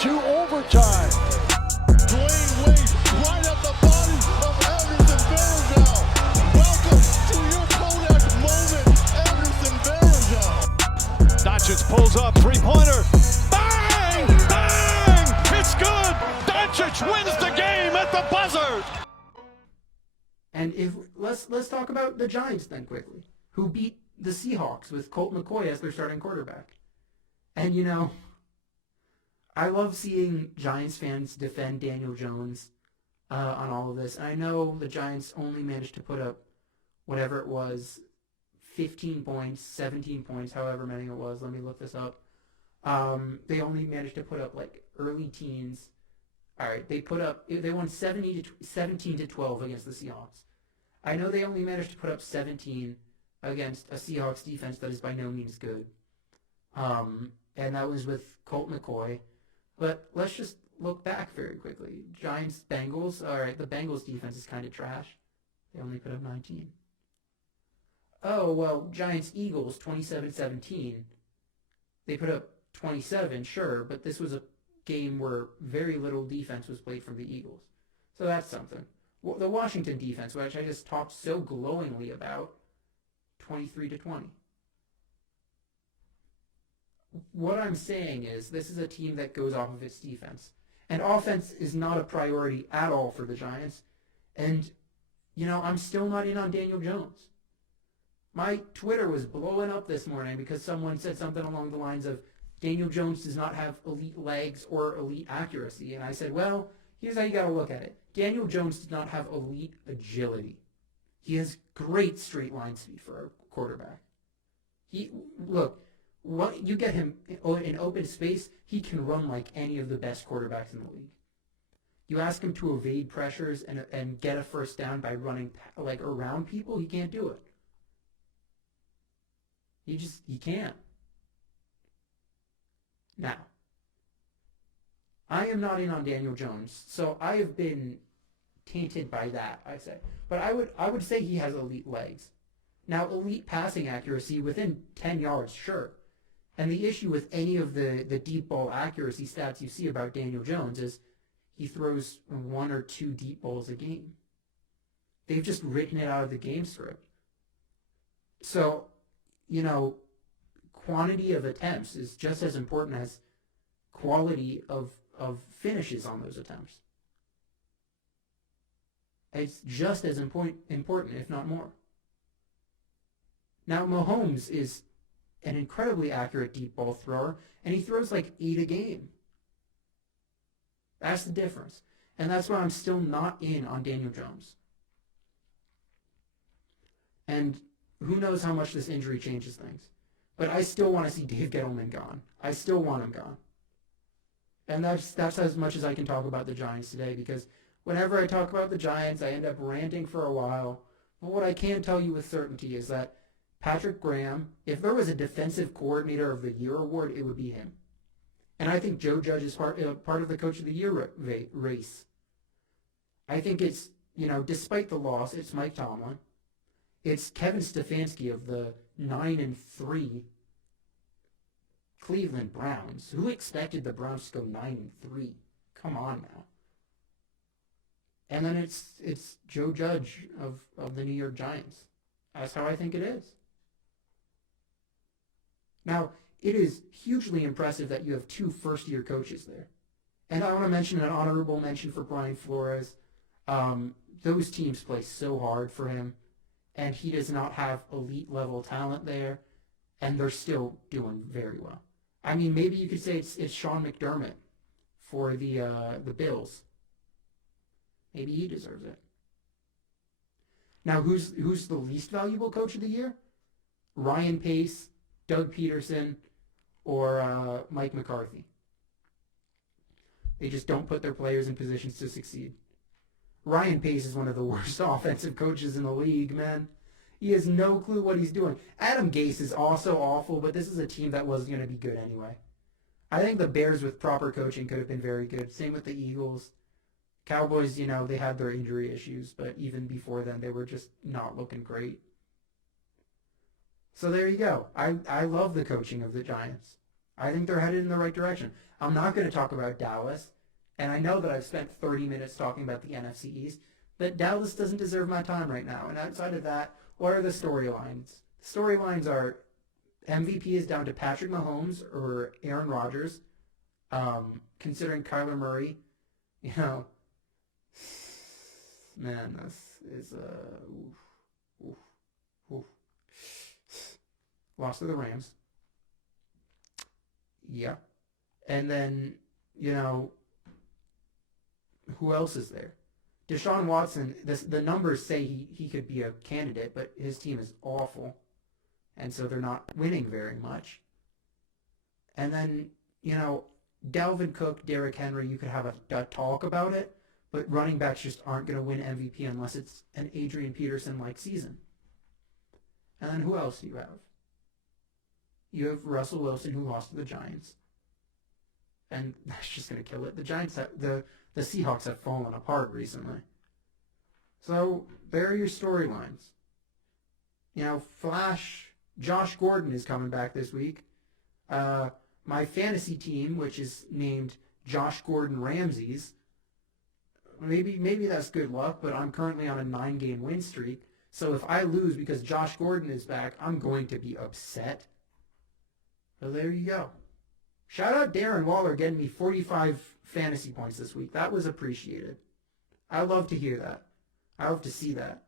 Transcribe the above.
to overtime. Dwayne Wade right at the body of Anderson Varejao. Welcome to your Kodak moment, Anderson Varejao. Doncic pulls up, three-pointer. Bang! Bang! It's good! Doncic wins the game at the buzzer! And let's talk about the Giants then quickly, who beat the Seahawks with Colt McCoy as their starting quarterback. And, you know, I love seeing Giants fans defend Daniel Jones on all of this. And I know the Giants only managed to put up whatever it was, 15 points, 17 points, however many it was. Let me look this up. They only managed to put up, like, early teens. All right, they won 17 to 12 against the Seahawks. I know they only managed to put up 17 against a Seahawks defense that is by no means good. And that was with Colt McCoy. But let's just look back very quickly. Giants, Bengals. All right, the Bengals defense is kind of trash. They only put up 19. Oh, well, Giants, Eagles, 27-17. They put up 27, sure, but this was a game where very little defense was played from the Eagles. So that's something. The Washington defense, which I just talked so glowingly about, 23-20. What I'm saying is this is a team that goes off of its defense. And offense is not a priority at all for the Giants. And, you know, I'm still not in on Daniel Jones. My Twitter was blowing up this morning because someone said something along the lines of, Daniel Jones does not have elite legs or elite accuracy. And I said, well, here's how you got to look at it. Daniel Jones does not have elite agility. He has great straight line speed for a quarterback. What you get him in open space, he can run like any of the best quarterbacks in the league. You ask him to evade pressures and get a first down by running like around people, he can't do it. He can't. Now, I am not in on Daniel Jones, so I have been tainted by that, I say. But I would say he has elite legs. Now, elite passing accuracy within 10 yards, sure. And the issue with any of the deep ball accuracy stats you see about Daniel Jones is he throws 1 or 2 deep balls a game. They've just written it out of the game script. So, you know, quantity of attempts is just as important as quality of finishes on those attempts. It's just as important, if not more. Now, Mahomes is an incredibly accurate deep ball thrower, and he throws like 8 a game. That's the difference. And that's why I'm still not in on Daniel Jones. And who knows how much this injury changes things. But I still want to see Dave Gettleman gone. I still want him gone. And that's as much as I can talk about the Giants today, because whenever I talk about the Giants, I end up ranting for a while. But what I can tell you with certainty is that Patrick Graham, if there was a Defensive Coordinator of the Year award, it would be him. And I think Joe Judge is part of the Coach of the Year race. I think it's, you know, despite the loss, it's Mike Tomlin. It's Kevin Stefanski of the 9-3 Cleveland Browns. Who expected the Browns to go 9-3? Come on now. And then it's Joe Judge of the New York Giants. That's how I think it is. Now, it is hugely impressive that you have 2 first-year coaches there. And I want to mention an honorable mention for Brian Flores. Those teams play so hard for him, and he does not have elite-level talent there, and they're still doing very well. I mean, maybe you could say it's Sean McDermott for the Bills. Maybe he deserves it. Now, who's the least valuable Coach of the Year? Ryan Pace, Doug Peterson, or Mike McCarthy. They just don't put their players in positions to succeed. Ryan Pace is one of the worst offensive coaches in the league, man. He has no clue what he's doing. Adam Gase is also awful, but this is a team that wasn't going to be good anyway. I think the Bears with proper coaching could have been very good. Same with the Eagles. Cowboys, you know, they had their injury issues, but even before then, they were just not looking great. So there you go. I love the coaching of the Giants. I think they're headed in the right direction. I'm not going to talk about Dallas, and I know that I've spent 30 minutes talking about the NFC East, but Dallas doesn't deserve my time right now. And outside of that, what are the storylines? The storylines are MVP is down to Patrick Mahomes or Aaron Rodgers. Considering Kyler Murray, you know, man, this is oof. Lost to the Rams. Yeah. And then, you know, who else is there? Deshaun Watson, the numbers say he could be a candidate, but his team is awful. And so they're not winning very much. And then, you know, Dalvin Cook, Derrick Henry, you could have a talk about it, but running backs just aren't going to win MVP unless it's an Adrian Peterson-like season. And then who else do you have? You have Russell Wilson, who lost to the Giants. And that's just going to kill it. The Giants, the Seahawks have fallen apart recently. So there are your storylines. You know, Flash, Josh Gordon is coming back this week. My fantasy team, which is named Josh Gordon Ramses, maybe that's good luck, but I'm currently on a 9-game win streak. So if I lose because Josh Gordon is back, I'm going to be upset. So there you go. Shout out Darren Waller getting me 45 fantasy points this week. That was appreciated. I love to hear that. I love to see that.